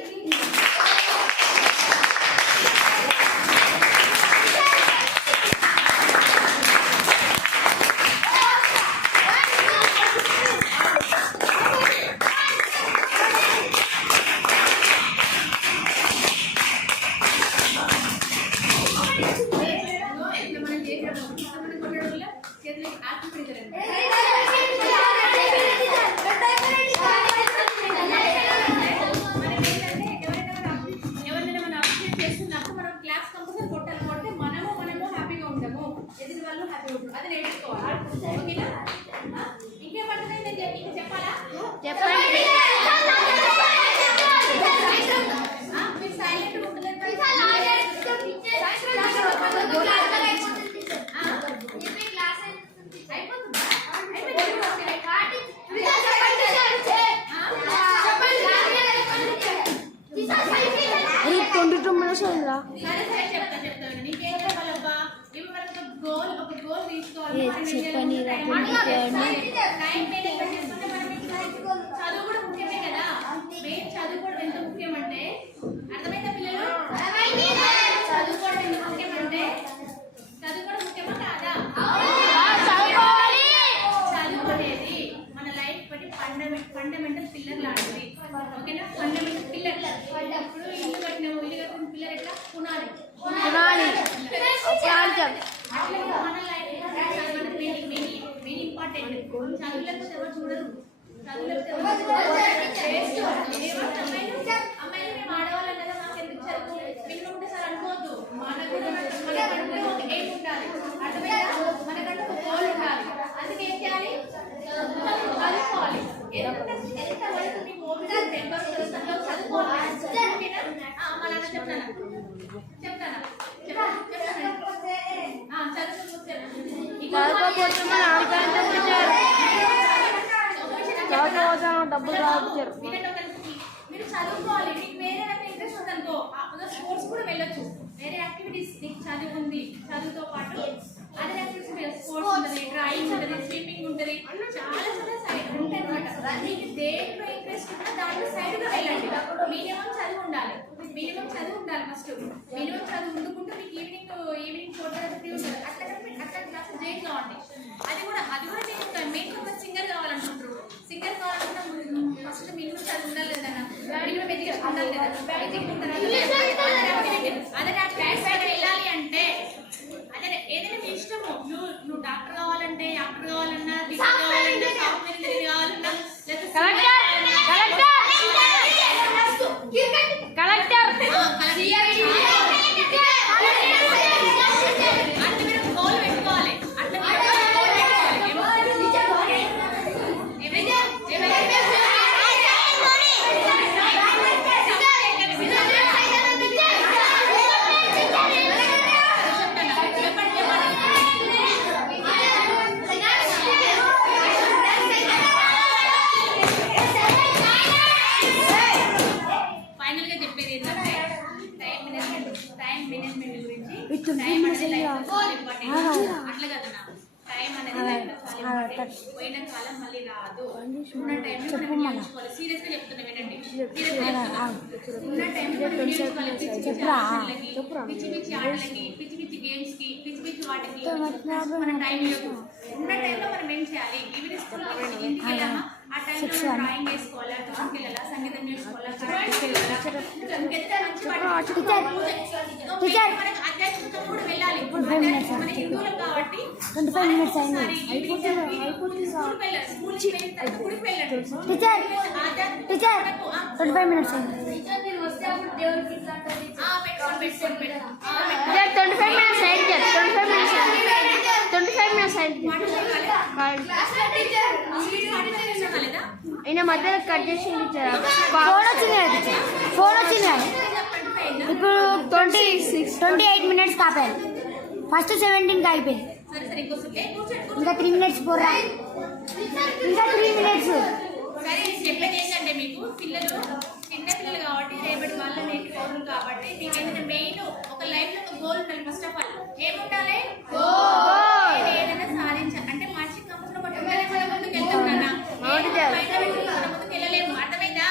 చెప్పని చదువు కూడా ముఖ్యమే కదా. చదువుకోవడం ఎంత ముఖ్యం అంటే అర్థమైందా పిల్లలు? చదువుకోవడం ఎంత ముఖ్యం అంటే చదువుకోవడం ముఖ్యమా కాదా? చదువు అనేది మన లైఫ్ బట్టి ఫండమెంటల్ పిల్లర్ లాంటిది. ఓకేనా? Fundamental pillar. ఇప్పుడు ఇల్లు కట్టిన పిల్లర్ ఎట్లా పునాది. అట్లా మన లైఫ్ మెయిన్ ఇంపార్టెంట్. చదువులకు ఎవరు చూడరు. అమ్మాయిలు మేము ఆడవాళ్ళం కదా, మాకు ఎందుకు చదువు మినిమం ఉంటే సార్ అనుకోవద్దు. మనకంటూ ఒక ఎయిమ్ ఉండాలి. అర్థమైనా? మనకంటూ ఒక గోల్ ఉండాలి. అందుకే ఏం చేయాలి? చదువుకోవాలి. ఎంత వరకు మీకు ఓపిక చదువుకోవాలి. మన చెప్తాను చెప్తానా చదువుకోవచ్చు డబ్బులు రావచ్చు. మీరు చదువుకోవాలి. మీకు వేరే రకం ఇంట్రెస్ట్ ఉందనుకో స్పోర్ట్స్ కూడా వెళ్ళొచ్చు. వేరే యాక్టివిటీస్ నీకు చదువు ఉంది, చదువుతో పాటు అదర్ యాక్టివిటీస్ స్పోర్ట్స్ ఉంటుంది, డ్రాయింగ్ ఉంటుంది, స్విమ్మింగ్ ఉంటుంది, చాలా చాలా సైడ్ ఉంటాయి అనమాట. మీకు దేంట్లో ఇంట్రెస్ట్ ఉన్నా దాంట్లో సైడ్గా వెళ్ళండి. మినిమం చదువు ఉండాలి. ఫస్ట్ మినిమం చదువు ఉండుకుంటూ మీకు ఈవినింగ్ ఫోటోగ్రఫీ ఉంటుంది. అట్లా క్లాసెస్ జైన్ కావండి. అది కూడా మీకు మెయిన్ ఒక సింగర్ కావాలనుకుంటారు. సింగర్ కావాలన్నా ఫస్ట్ మినిమం చదువు ఉండాలి కదన్నా, మినిమం ఎడ్యుకేషన్ ఉండాలి కదా. అదర్ యాక్టివిటీస్ వెళ్ళాలి అంటే అదే ఏదైనా మీ ఇష్టము. నువ్వు డాక్టర్ కావాలంటే యాక్టర్ కావాలన్నా, టీచర్ కావాలన్నా, సాఫ్ట్వేర్ ఇంజనీర్ కావాలన్నా, అట్లా కదా టైం అనేది పోయిన కాలం మళ్ళీ రాదు. ఉన్న టైంలో సీరియస్ గా చెప్తున్నా వినండి. ఉన్న టైంలో పిచ్చి పిచ్చి ఆటలకి, పిచ్చి పిచ్చి గేమ్స్ కి, పిచ్చి పిచ్చి వాటికి మన టైం లేదు. ఉన్న టైంలో మనం ఏం చేయాలి? ఈవినింగ్ స్కూల్ ఇంటికి వెళ్ళామా ఆ టైంలో మనం డ్రాయింగ్ వేసుకోవాలా, ట్యూషన్కి వెళ్ళాలా, సంగీతం నేర్చుకోవాలా, ఆధ్యాత్మికత కూడా వెళ్ళాలి. మన హిందువులు కాబట్టి అయినా మధ్యలో కట్ చేసి ఫోన్ వచ్చింది. ఇప్పుడు 28 minutes కాపాలి. ఫస్ట్ 17కి అయిపోయింది. ఇంకా 3 minutes పోరా, ఇంకా 3 minutes. సరే చెప్పేది ఏంటంటే మీకు పిల్లలు చిన్న పిల్లలు కాబట్టి రేపటి వాళ్ళ నేటి పౌరులు కాబట్టి మీకు ఏంటంటే మెయిన్ ఒక లైఫ్ లో ఒక గోల్ ఉండాలి. ఫస్ట్ ఆఫ్ ఆల్ ఏముండాలి? ఏదైనా సాధించాలి అంటే మనిషి కంపల్సరీ ఒకటి ఉండాలి. మన ముందుకు వెళ్తాం కన్నా మన ముందుకు వెళ్ళలేము. అర్థమైందా?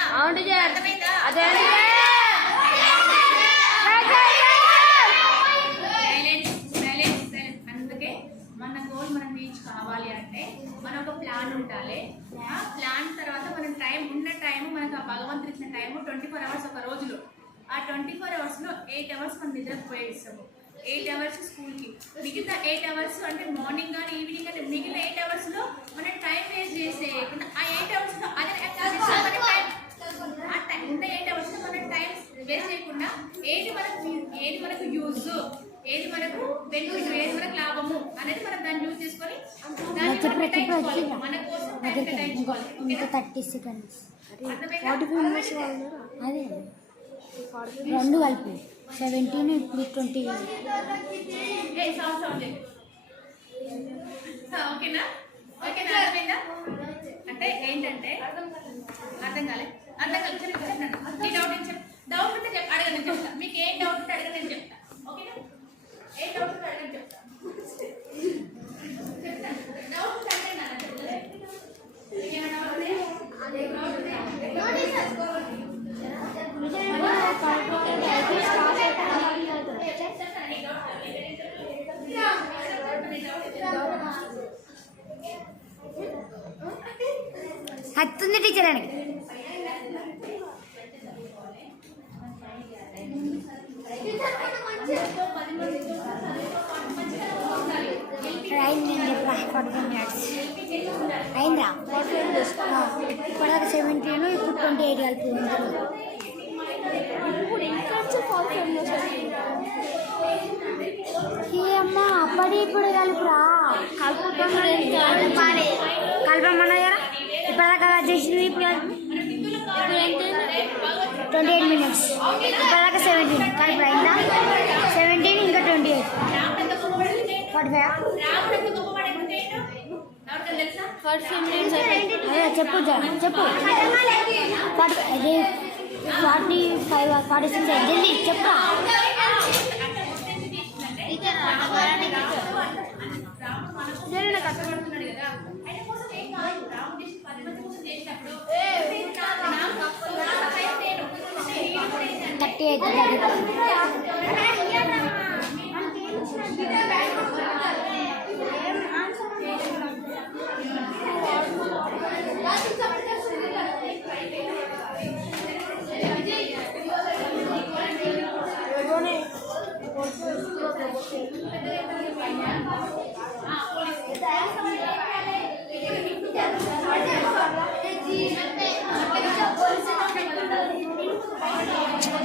అందుకే మన గోల్ మనం రీచ్ కావాలి అంటే మన ఒక ప్లాన్ ఉండాలి. ఆ ప్లాన్ తర్వాత మన టైం మనకు ఆ భగవంతుడు ఇచ్చిన టైము 24 hours ఒక రోజులో. ఆ 24 hoursలో 8 hours మనం నిద్రకు ఉపయోగిస్తాము, 8 hours స్కూల్కి, మిగతా 8 hours అంటే మార్నింగ్ కానీ ఈవినింగ్ కానీ మిగిలిన 8 hoursలో మనం టైం వేస్ట్ చేసేయకుండా ఆ 8 hoursలో అదే ఉన్న 8 hoursలో మనం టైం వేస్ట్ చేయకుండా ఏది మనకు యూజ్, ఏది మనకు బెనిఫిట్, ఏది మనకు లాభము అనేది మనం దాన్ని యూజ్ చేసుకొని మన కోసం కేటాయించుకోవాలి. 30 seconds అదే 2 కలిపి 17 ఇప్పుడు 20. ఓకేనా? అర్థమైందా? అంటే ఏంటంటే అర్థం కాలే నీ డౌట్ ఉంటే అడగని చెప్తా. మీకు ఏం డౌట్ ఉంటే అడగని నేను చెప్తా. ఓకేనా? ఏ డౌట్ ఉంటే అడగని చెప్తా. డౌట్ ఉంటే హత్తుంది టీచర్ అని అయిందా? ఇప్పటిదాకా 17, ఇప్పుడు 28 కలిపి అమ్మా అప్పటి ఇప్పుడు కలుపురా కలపమన్నా కదా. ఇప్పటిదాకా చేసింది ఇప్పుడు 28 minutes. ఇప్పటిదాకా 17 కానీ ఇప్పుడు అయిందా 17 ఇంకా 28 45. అదే చెప్పు చెప్పు 45 46 జల్దీ చెప్పు. కష్టపడుతున్నాడు కదా ఆయన కోసం ఏం కాదు రాముడు చేసి 10 మంది కోసం చేసినప్పుడు 30 అవుతుంది.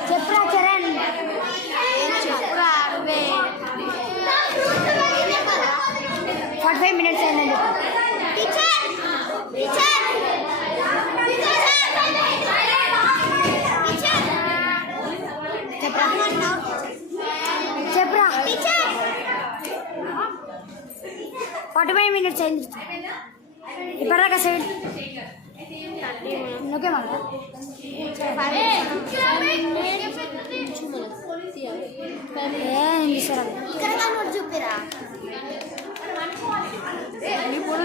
చెప్పురా చరణ్ 45 minutes అయిందండి. చెప్పురా 45 minutes అయింది. ఇప్పటిదాకా 7 ఓకే మాట ఏం చేశారు చూపిరా నీ ఫోన్